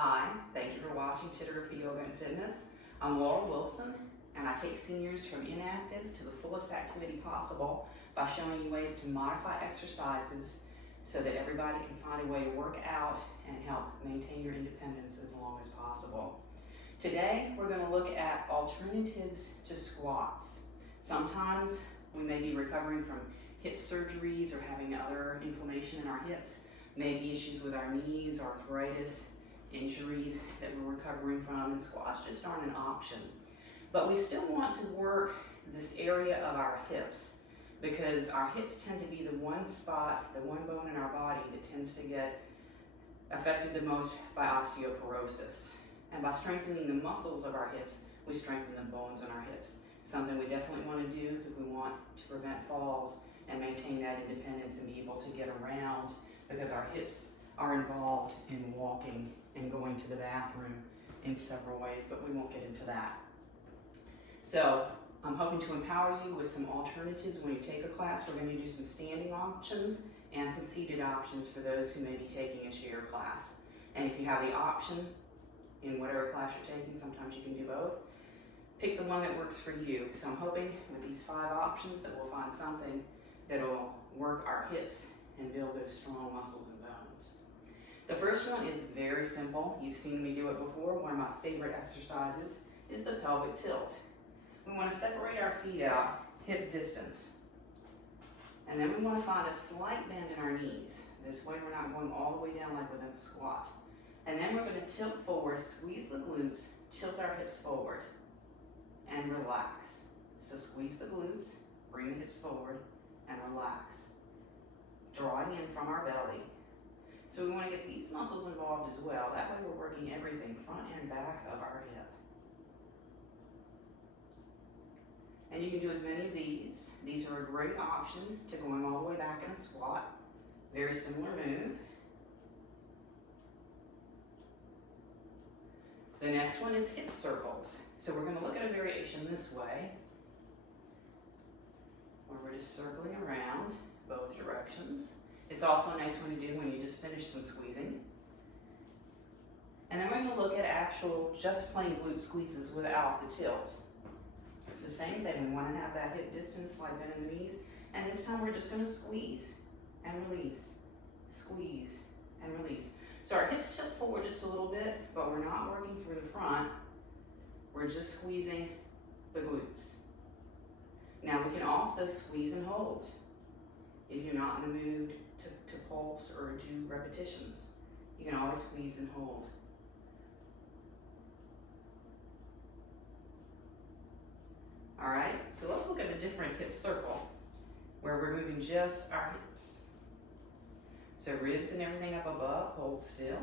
Hi, thank you for watching Chittarupa Yoga and Fitness. I'm Laura Wilson, and I take seniors from inactive to the fullest activity possible by showing you ways to modify exercises so that everybody can find a way to work out and help maintain your independence as long as possible. Today, we're going to look at alternatives to squats. Sometimes we may be recovering from hip surgeries or having other inflammation in our hips, maybe issues with our knees, arthritis, injuries that we're recovering from, and squats just aren't an option. But we still want to work this area of our hips because our hips tend to be the one spot, the one bone in our body that tends to get affected the most by osteoporosis. And by strengthening the muscles of our hips, we strengthen the bones in our hips. Something we definitely want to do if we want to prevent falls and maintain that independence and be able to get around, because our hips are involved in walking and going to the bathroom in several ways, but we won't get into that. So I'm hoping to empower you with some alternatives when you take a class. We're going to do some standing options and some seated options for those who may be taking a chair class. And if you have the option in whatever class you're taking, sometimes you can do both, pick the one that works for you. So I'm hoping with these 5 options that we'll find something that'll work our hips and build those strong muscles and bones. The first one is very simple. You've seen me do it before. One of my favorite exercises is the pelvic tilt. We want to separate our feet out hip distance. And then we want to find a slight bend in our knees. This way we're not going all the way down like within a squat. And then we're going to tilt forward, squeeze the glutes, tilt our hips forward, and relax. So squeeze the glutes, bring the hips forward, and relax. Drawing in from our belly. So we want to get these muscles involved as well. That way we're working everything front and back of our hip. And you can do as many of these. These are a great option to going all the way back in a squat. Very similar move. The next one is hip circles. So we're going to look at a variation this way, where we're just circling around both directions. It's also a nice one to do when you just finish some squeezing. And then we're going to look at actual just plain glute squeezes without the tilt. It's the same thing. We want to have that hip distance, like bend in the knees. And this time we're just going to squeeze and release, squeeze and release. So our hips tilt forward just a little bit, but we're not working through the front. We're just squeezing the glutes. Now we can also squeeze and hold if you're not in the mood to pulse or do repetitions. You can always squeeze and hold. All right, so let's look at a different hip circle where we're moving just our hips. So ribs and everything up above, hold still.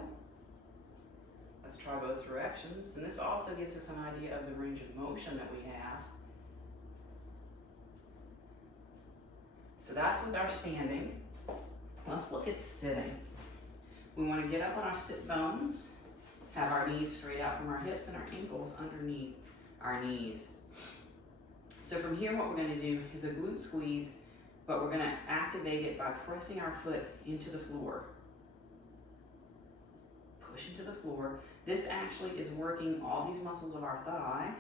Let's try both directions. And this also gives us an idea of the range of motion that we have. So that's with our standing. Let's look at sitting. We want to get up on our sit bones, have our knees straight out from our hips and our ankles underneath our knees. So from here, what we're going to do is a glute squeeze, but we're going to activate it by pressing our foot into the floor. Push into the floor. This actually is working all these muscles of our thigh,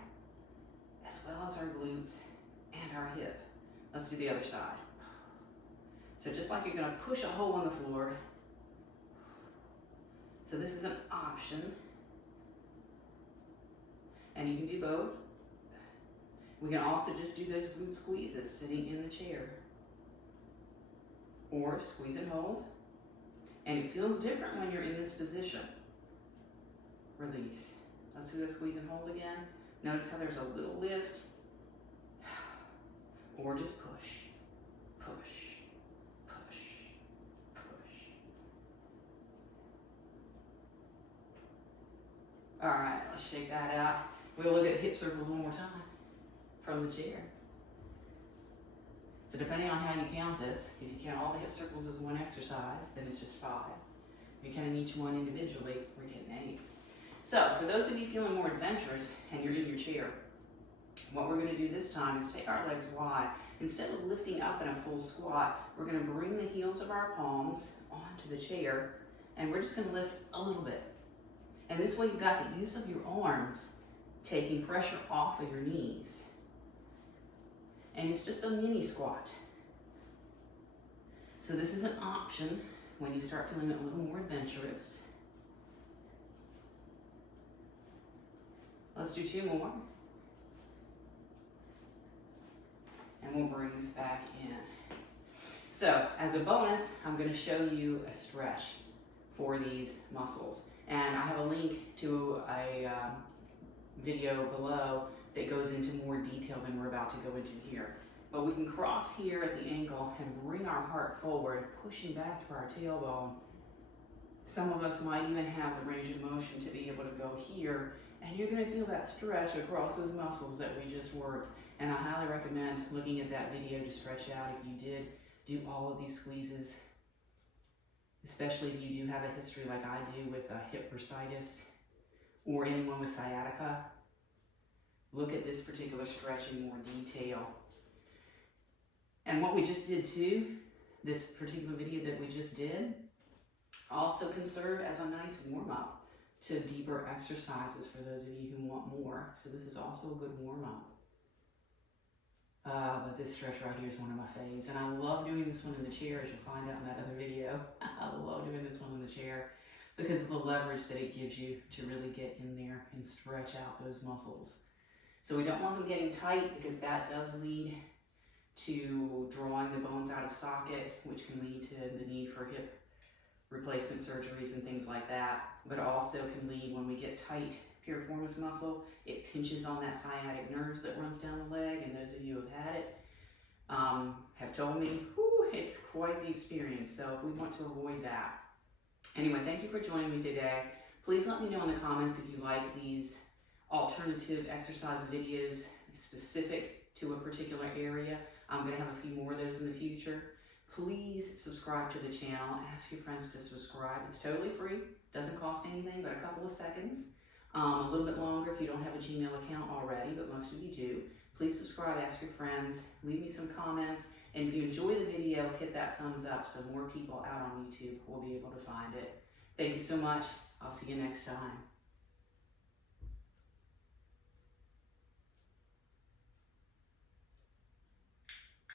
as well as our glutes and our hip. Let's do the other side. So just like you're going to push a hole in the floor. So this is an option. And you can do both. We can also just do those glute squeezes sitting in the chair. Or squeeze and hold. And it feels different when you're in this position. Release. Let's do the squeeze and hold again. Notice how there's a little lift. Or just push. Push. Push. Push. All right, let's shake that out. We'll look at hip circles one more time from the chair. So depending on how you count this, if you count all the hip circles as one exercise, then it's just 5. If you count each one individually, we're getting 8. So for those of you feeling more adventurous and you're in your chair, what we're going to do this time is take our legs wide. Instead of lifting up in a full squat, we're going to bring the heels of our palms onto the chair, and we're just going to lift a little bit. And this way you've got the use of your arms taking pressure off of your knees. And it's just a mini squat. So this is an option when you start feeling a little more adventurous. Let's do 2 more. And we'll bring this back in. So as a bonus, I'm going to show you a stretch for these muscles. And I have a link to a video below that goes into more detail than we're about to go into here. But we can cross here at the ankle and bring our heart forward, pushing back through our tailbone. Some of us might even have the range of motion to be able to go here, and you're going to feel that stretch across those muscles that we just worked. And I highly recommend looking at that video to stretch out if you did do all of these squeezes, especially if you do have a history like I do with hip bursitis or anyone with sciatica. Look at this particular stretch in more detail. And what we just did too, this particular video that we just did, also can serve as a nice warm-up to deeper exercises for those of you who want more. So this is also a good warm-up. But this stretch right here is one of my faves. And I love doing this one in the chair, as you'll find out in that other video. I love doing this one in the chair because of the leverage that it gives you to really get in there and stretch out those muscles. So we don't want them getting tight because that does lead to drawing the bones out of socket, which can lead to the need for hip replacement surgeries and things like that. But also can lead, when we get tight piriformis muscle, it pinches on that sciatic nerve that runs down the leg, and those of you who have had it have told me, whew, it's quite the experience. So if we want to avoid that. Anyway, thank you for joining me today. Please let me know in the comments if you like these alternative exercise videos specific to a particular area. I'm going to have a few more of those in the future. Please subscribe to the channel. Ask your friends to subscribe. It's totally free. Doesn't cost anything but a couple of seconds. A little bit longer if you don't have a Gmail account already, but most of you do. Please subscribe, ask your friends, leave me some comments, and if you enjoy the video, hit that thumbs up so more people out on YouTube will be able to find it. Thank you so much. I'll see you next time.